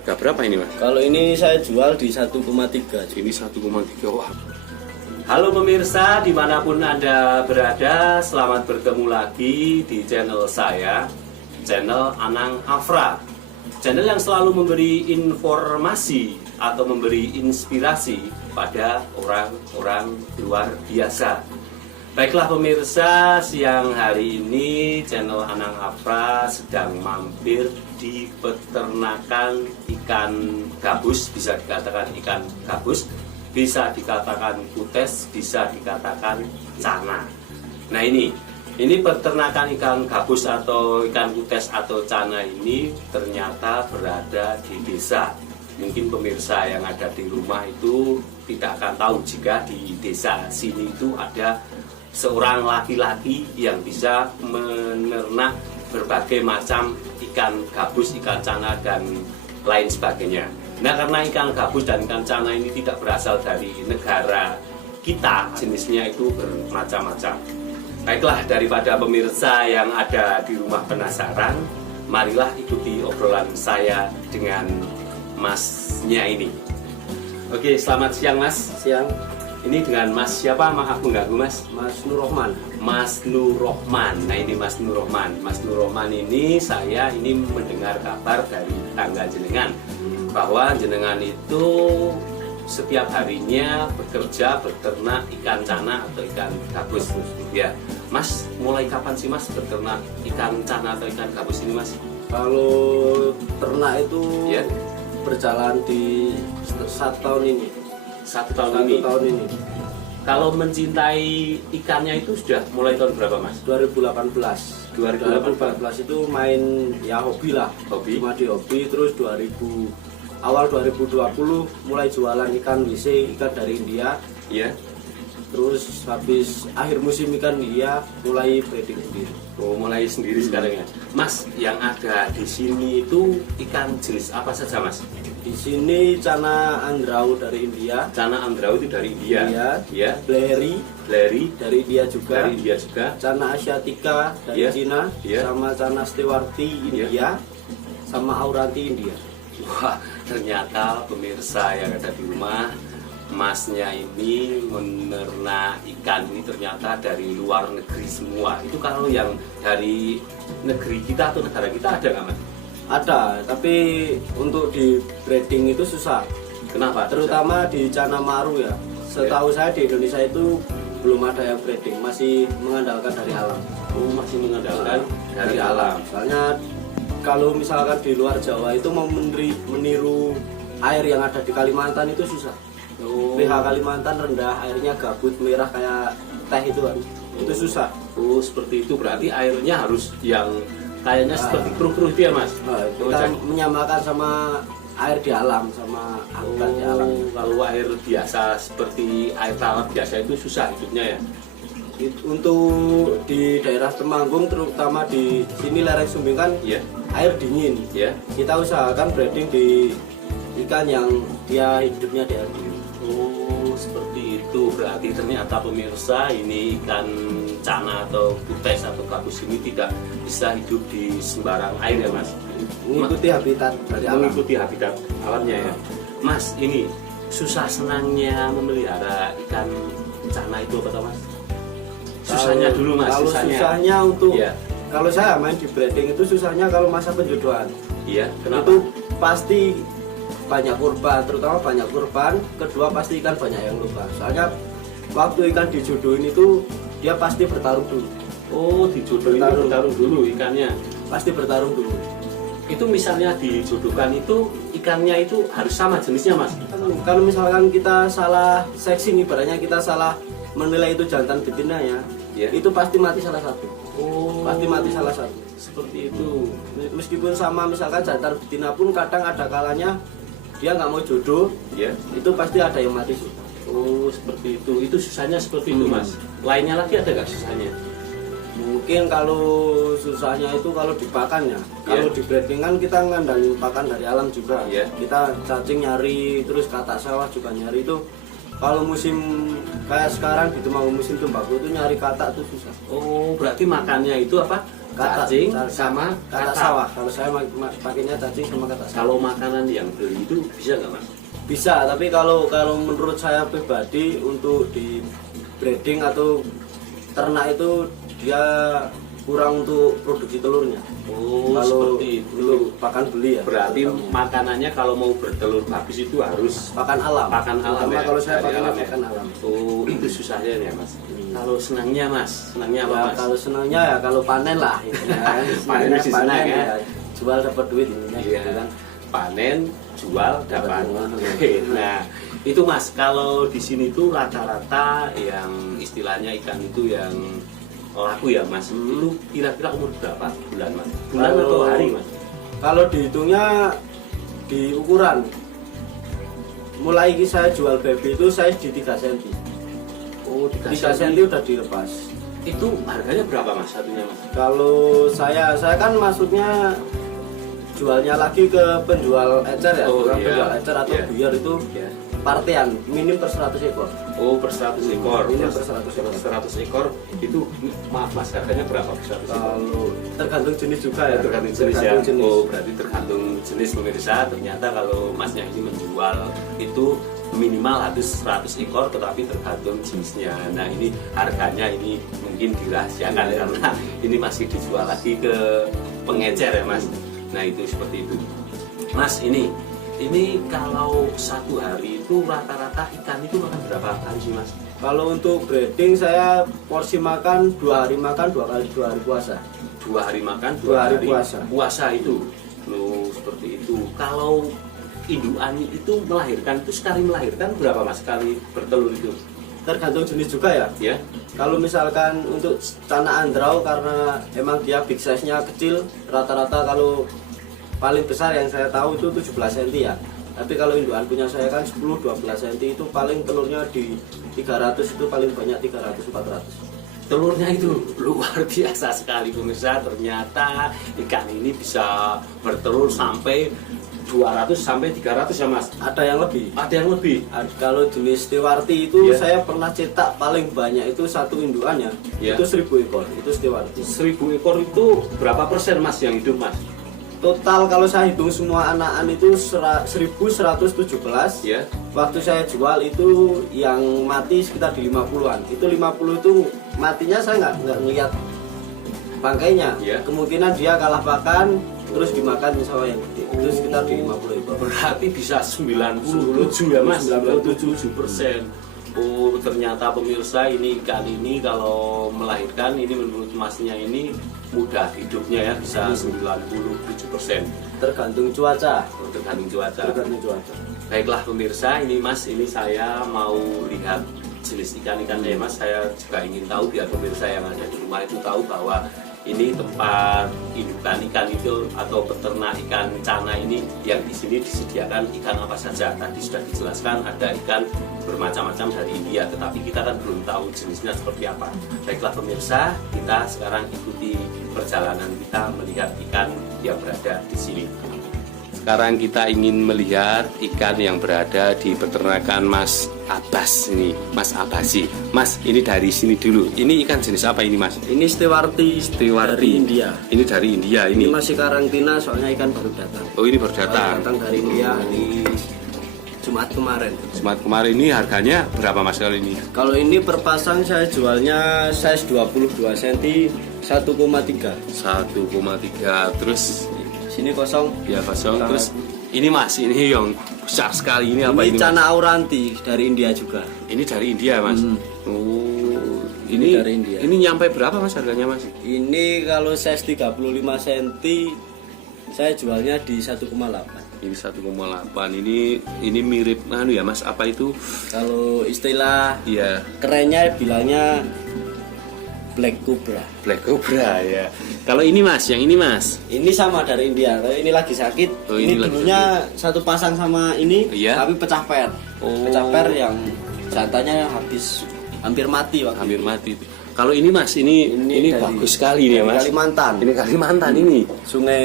Harga berapa ini Mas? Kalau ini saya jual di 1,3. Ini 1,3. Wah. Halo pemirsa, dimanapun Anda berada, selamat bertemu lagi di channel saya, channel Anang Afra. Channel yang selalu memberi informasi atau memberi inspirasi pada orang-orang luar biasa. Baiklah pemirsa, siang hari ini channel Anang Afra sedang mampir di peternakan ikan gabus, bisa dikatakan ikan gabus, bisa dikatakan kutes, bisa dikatakan cana. Nah ini peternakan ikan gabus atau ikan kutes atau cana ini ternyata berada di desa. Mungkin pemirsa yang ada di rumah itu tidak akan tahu jika di desa sini itu ada seorang laki-laki yang bisa menernak berbagai macam ikan gabus, ikan cana, dan lain sebagainya. Nah, karena ikan gabus dan ikan cana ini tidak berasal dari negara kita, jenisnya itu bermacam-macam. Baiklah, daripada pemirsa yang ada di rumah penasaran, marilah ikuti obrolan saya dengan masnya ini. Oke, selamat siang Mas. Siang. Ini dengan Mas siapa? Maaf mengganggu Mas. Mas Nur Rohman. Mas Nur Rohman. Nah ini Mas Nur Rohman. Mas Nur Rohman ini saya ini mendengar kabar dari tetangga jenengan bahwa jenengan itu setiap harinya bekerja beternak ikan cana atau ikan gabus. Ya, Mas mulai kapan sih Mas beternak ikan cana atau ikan gabus ini Mas? Kalau ternak itu Ya. berjalan di 1 tahun ini. Satu tahun ini. Kalau mencintai ikannya itu sudah mulai tahun berapa Mas? 2018. 2018 itu main ya hobi lah. Hobi. Cuma di hobi, terus awal 2020 mulai jualan ikan WC, ikan dari India. Iya. Terus habis akhir musim ikan India mulai breeding sendiri. Oh, mulai sendiri sekarang ya. Mas, yang ada di sini itu ikan jenis apa saja Mas? Di sini cana andrau dari India. Cana andrau itu dari India. Ya. Bleri dari India juga. Dari India juga. Cana asiatica dari Ya. Cina. Ya. Sama cana stewarti India. Sama auranti India. Wah, ternyata pemirsa yang ada di rumah, Masnya ini menernak ikan ini ternyata dari luar negeri semua. Itu kalau yang dari negeri kita atau negara kita ada nggak Mas? Ada, tapi untuk di breeding itu susah. Kenapa? Terutama di cana maru ya. Setahu saya di Indonesia itu belum ada yang breeding, masih mengandalkan dari alam. Oh, masih mengandalkan dari alam. Soalnya kalau misalkan di luar Jawa itu mau meniru air yang ada di Kalimantan itu susah. pH Kalimantan rendah, airnya gabut merah kayak teh itu kan. Itu susah. Oh, seperti itu. Berarti airnya harus yang kayaknya seperti keruh-keruh dia Mas. Kita menyamakan sama air di alam, sama angkat di alam. Kalau air biasa seperti air tawar biasa itu susah hidupnya ya. Untuk di daerah Temanggung, terutama di sini lereng Sumbing kan air dingin. Kita usahakan breeding di ikan yang dia hidupnya di air dingin. Oh, seperti itu. Berarti ternyata pemirsa ini ikan cana atau kutes atau gabus ini tidak bisa hidup di sembarang air ya Mas. Mengikuti habitat dari alam. Mengikuti habitat alamnya ya. Mas, ini susah senangnya memelihara ikan cana itu apa Mas? Susahnya dulu Mas. Kalau susahnya untuk kalau saya main di breeding itu susahnya kalau masa penjodohan. Iya. Kenapa? Itu pasti banyak korban, terutama banyak korban. Kedua pasti ikan banyak yang luka. Soalnya waktu ikan dijodohin itu dia pasti bertarung dulu. Oh, dijodohin bertarung dulu ikannya. Pasti bertarung dulu. Itu misalnya dijodohkan itu ikannya itu harus sama jenisnya Mas. Kalau misalkan kita salah seksi, ibaratnya kita salah menilai itu jantan betina ya, itu pasti mati salah satu. Oh, pasti mati salah satu. Seperti itu. Meskipun sama misalkan jantan betina pun kadang ada kalanya dia nggak mau jodoh, itu pasti ada yang mati sih. Oh, seperti itu. Itu susahnya seperti itu Mas. Lainnya lagi ada nggak susahnya? Mungkin kalau susahnya itu kalau di pakan ya. Kalau di breeding kan kita ngandalin pakan dari alam juga. Kita cacing nyari, terus katak sawah juga nyari itu. Kalau musim kayak sekarang di Temanggung musim tembakau itu nyari katak itu susah. Oh, berarti makannya itu apa? cacing sama kata sawah. Kalau saya pakainya cacing sama kata sawah. Kalau makanan yang beli itu bisa nggak mas? Bisa, tapi kalau menurut saya pribadi untuk di breeding atau ternak itu dia kurang untuk produksi telurnya. Oh, kalau seperti itu. untuk pakan beli ya. Berarti makanannya kalau mau bertelur bagus itu harus pakan alam. Pakan alam Sama ya? kalau saya Dari pakainya alam ya? pakan alam. Oh, itu susahnya ya mas. Kalau senangnya mas, senangnya apa Ya, mas? kalau senangnya ya kalau panen lah gitu kan. Panen masih senang ya? Jual dapat duit intinya Iya. gitu kan. Panen, jual, dapat. uang. Oke, nah itu mas, kalau di sini tuh rata-rata yang istilahnya ikan itu yang laku ya mas, itu kira-kira umur berapa bulan mas? Bulan Kalau- atau hari mas? Kalau dihitungnya di ukuran mulai saya jual baby itu saya di 3 cm. Oh, 3 cm udah dilepas. Itu harganya berapa mas satunya mas? Kalau saya kan maksudnya jualnya lagi ke penjual ecer ya, Oh, bukan iya. penjual ecer atau Iya. biar itu Ya. partian minim per 100 ekor. Oh, per 100 ekor. Ini Mas. per 100 ekor. 100 ekor itu maaf mas, harganya berapa per 100 ekor? Kalau tergantung jenis juga ya. Tergantung jenis ya. Tergantung jenis. Oh, berarti tergantung jenis pemirsa. Ternyata kalau masnya ini menjual itu minimal harus 100 ekor, tetapi tergantung jenisnya. Nah, ini harganya ini mungkin dirahasiakan Iya. karena ini masih dijual lagi ke pengecer ya mas. Nah, itu seperti itu. Mas, ini kalau satu hari itu rata-rata ikan itu makan berapa kali sih mas? Kalau untuk breeding saya porsi makan 2 hari makan 2 hari puasa. 2 hari makan, 2 2 hari hari puasa. puasa itu. Loh, seperti itu. Kalau indukan itu melahirkan itu sekali melahirkan berapa mas sekali bertelur itu? Tergantung jenis juga ya. Ya. Kalau misalkan untuk canak andrau karena emang dia big size-nya kecil, rata-rata kalau paling besar yang saya tahu itu 17 cm ya. Tapi kalau indukan punya saya kan 10-12 cm itu paling telurnya di 300 itu paling banyak 300-400. Telurnya itu luar biasa sekali pemirsa. Ternyata ikan ini bisa bertelur sampai 200 sampai 300 ya mas. Ada yang lebih. Ada yang lebih. Kalau jenis Stewarti itu Iya. saya pernah cetak paling banyak itu satu indukannya Iya. itu 1000 ekor. Itu Stewarti. 1000 ekor itu berapa persen mas yang hidup mas? Total kalau saya hitung semua anakan itu 1117. Ya. Waktu saya jual itu yang mati sekitar di 50-an. Itu 50 itu matinya saya nggak ngelihat bangkainya. Iya. Kemungkinan dia kalah pakan terus dimakan misalnya yang gede. Itu sekitar di 50 ekor. Berarti bisa 97 ya mas? 97%. Oh, ternyata pemirsa ini ikan ini kalau melahirkan ini menurut masnya ini mudah hidupnya ya, bisa 97%. Tergantung cuaca. Tergantung cuaca. Tergantung cuaca. Baiklah pemirsa, ini mas, ini saya mau lihat jenis ikan-ikannya ya mas. Saya juga ingin tahu biar pemirsa yang ada di rumah itu tahu bahwa ini tempat indukan ikan itu atau peternak ikan cana ini yang di sini disediakan ikan apa saja. Tadi sudah dijelaskan ada ikan bermacam-macam dari India, tetapi kita kan belum tahu jenisnya seperti apa. Baiklah pemirsa, kita sekarang ikuti perjalanan kita melihat ikan yang berada di sini. Sekarang kita ingin melihat ikan yang berada di peternakan Mas Abbas ini, Mas Abbasi. Mas, ini dari sini dulu. Ini ikan jenis apa ini, Mas? Ini Stewarti dari India. Ini dari India Ini ini. masih karantina soalnya ikan baru datang. Oh, ini baru datang. Datang dari India di Jumat kemarin. Jumat kemarin ini harganya berapa Mas kali ini? Kalau ini per pasang saya jualnya size 22 cm 1,3. 1,3. Terus Sini kosong. ya kosong. Terus ini Mas, ini yang besar sekali. Ini apa Ini ini? Mas? Cana Auranti dari India juga. Ini dari India, Mas. Oh, Ini ini dari India. Ini nyampe berapa Mas harganya, Mas? Ini kalau size 35 cm saya jualnya di 1,8. Ini 1,8. Ini mirip anu ya Mas, apa itu? Kalau istilah Iya, kerennya bilangnya Black Cobra. Black Cobra ya. Kalau ini Mas, yang ini Mas. Ini sama dari India. Ini lagi sakit. Oh, ini ini lagi dulunya satu pasang sama ini, Iya. tapi pecah per. Oh. Pecah per yang jantannya habis hampir mati waktu Hampir itu. mati. Kalau ini Mas, ini dari- bagus sekali nih ya dari Mas. Kalimantan. Ini Kalimantan ini. Sungai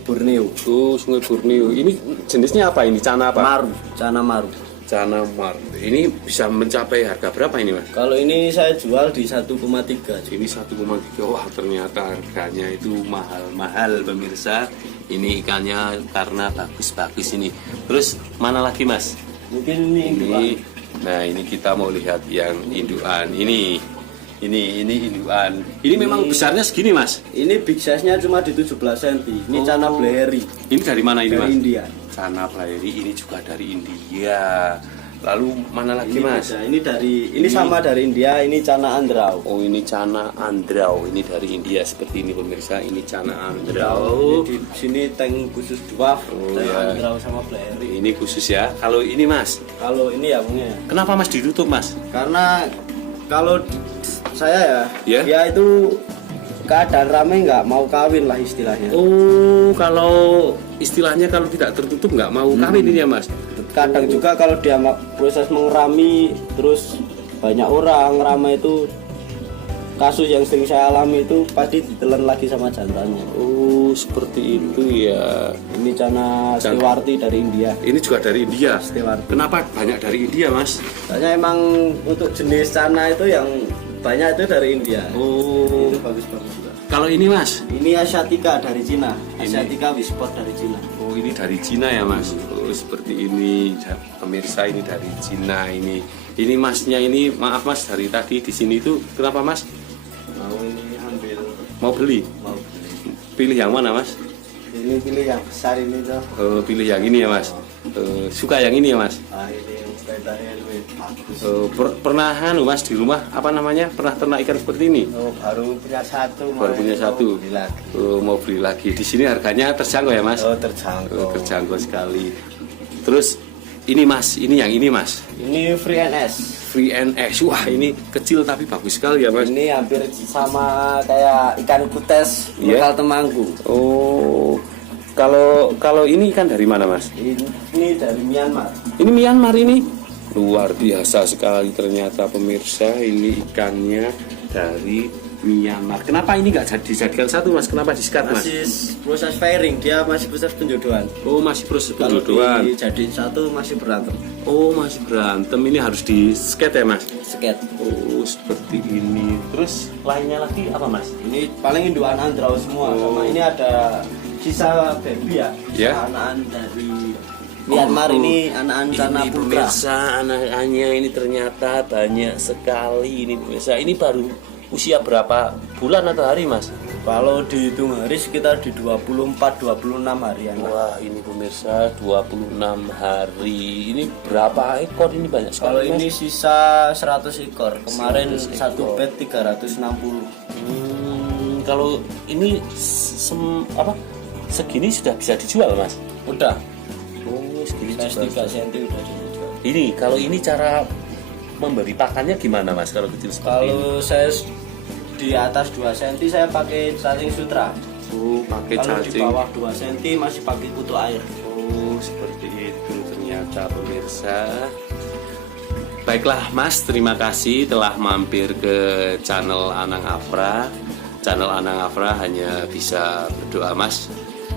Borneo. Oh, Sungai Borneo. Ini jenisnya apa ini? Cana apa? Maru, Cana Maru. Cana Mar. Ini bisa mencapai harga berapa ini mas? Kalau ini saya jual di 1,3. Ini 1,3. Wah ternyata harganya itu mahal pemirsa. Ini ikannya karena bagus ini. Terus mana lagi mas? Mungkin ini indukan. Nah ini kita mau lihat yang indukan. Ini indukan. Ini memang besarnya segini mas? Ini big size-nya cuma di 17 cm. Ini Cana Blairi. Ini dari mana ini Dari mas? India. Cana Blairi ini juga dari India. Lalu mana lagi Ini mas? beda. Ini sama dari India. Ini Cana Andrau. Oh ini Cana Andrau. Ini dari India seperti ini pemirsa. Ini Cana Ini Andrau. di sini tank khusus dwarf. Tank ya. Andrau sama Blairi. Ini khusus ya. Kalau ini mas, Kalau ini ya punya. kenapa mas ditutup mas? Karena kalau saya Ya? ya itu keadaan rame nggak mau kawin lah istilahnya. Oh kalau istilahnya kalau tidak tertutup nggak mau kawin ini ya mas? Kadang juga kalau dia proses mengerami terus banyak orang ramai itu, kasus yang sering saya alami itu pasti ditelan lagi sama jantannya. Oh seperti itu ya. Ini Cana Stewarti dari India. Ini juga dari India. Stewarti. Kenapa banyak dari India mas? Soalnya emang untuk jenis Cana itu yang banyak itu dari India. Oh Itu bagus-bagus juga. kalau ini mas? Ini Asiatica dari Cina. Ini. Asiatica Wisport dari Cina. Oh ini dari Cina ya mas? Oh seperti ini pemirsa, ini dari Cina ini. Ini masnya ini maaf mas dari tadi di sini itu kenapa mas? Mau ini ambil, Mau beli? mau beli. Pilih yang mana mas? Ini pilih yang besar ini tuh. Pilih yang ini ya mas. Suka yang ini ya mas. Ah ini bedanya lebih bagus. Pernah mas di rumah apa namanya? Pernah ternak ikan seperti ini? Oh, baru punya satu. Baru punya satu. Beli lagi. Mau beli lagi. Di sini harganya terjangkau ya mas? Oh terjangkau. Terjangkau sekali. Terus ini mas, ini yang ini mas. Ini Free NS. Free NS. Wah ini kecil tapi bagus sekali ya mas. Ini hampir sama kayak ikan kutes Iya. lokal Temanggung. Oh kalau ini ikan dari mana mas? Ini dari Myanmar. Ini Myanmar ini. Luar biasa sekali ternyata pemirsa, ini ikannya dari Myanmar. Kenapa ini nggak dijadikan satu mas? Kenapa disikat mas? Masih proses pairing, dia masih proses penjodohan. Oh masih proses Kalau penjodohan. dijadiin satu masih berantem. Oh masih berantem, ini harus di sket ya mas? Sket. Oh seperti ini. Terus lainnya lagi apa mas? Ini paling induan Andrau semua. Oh. Sama ini ada sisa baby ya. Ya. Anakan dari Myanmar ini anakan Cana Ini Putra. pemirsa anak-anaknya ini ternyata banyak sekali ini pemirsa. Ini baru usia berapa bulan atau hari mas? Kalau dihitung hari sekitar di 24-26 harian. Wah ini pemirsa 26 hari. Ini berapa ekor ini banyak sekali Kalau mas? ini sisa 100 ekor. Kemarin 100 satu ekor. bed 360. Kalau ini segini sudah bisa dijual mas? Udah. Oh segini Size juga. 3 cm udah dijual. Ini kalau ini cara memberi pakannya gimana mas kalau kecil seperti ini? Kalau saya di atas 2 cm saya pakai cacing sutra. Oh pakai Kalau di cacing. bawah 2 cm masih pakai kutu air. Oh seperti itu ternyata pemirsa. Baiklah mas, terima kasih telah mampir ke channel Anang Afra. Channel Anang Afra hanya bisa berdoa mas.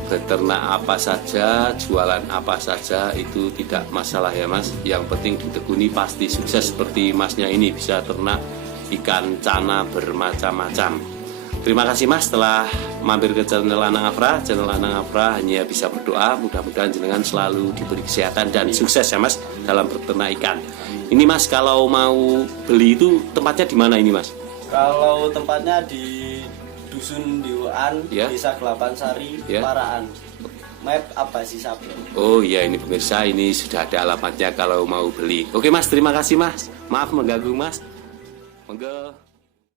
Beternak apa saja, jualan apa saja itu tidak masalah ya mas. Yang penting ditekuni pasti sukses seperti masnya ini bisa ternak ikan cana bermacam-macam. Terima kasih mas telah mampir ke channel Anang Afra. Channel Anang Afra hanya bisa berdoa mudah-mudahan jenengan selalu diberi kesehatan dan sukses ya mas dalam berternak ikan. Ini mas kalau mau beli itu tempatnya di mana ini mas? Kalau tempatnya di Dusun Diwaan, Ya. Desa Kelapan Sari, Ya. Paraan. Map apa sih Sablon? Oh iya ini pemirsa ini sudah ada alamatnya kalau mau beli. Oke mas terima kasih mas. Maaf mengganggu mas. Monggo.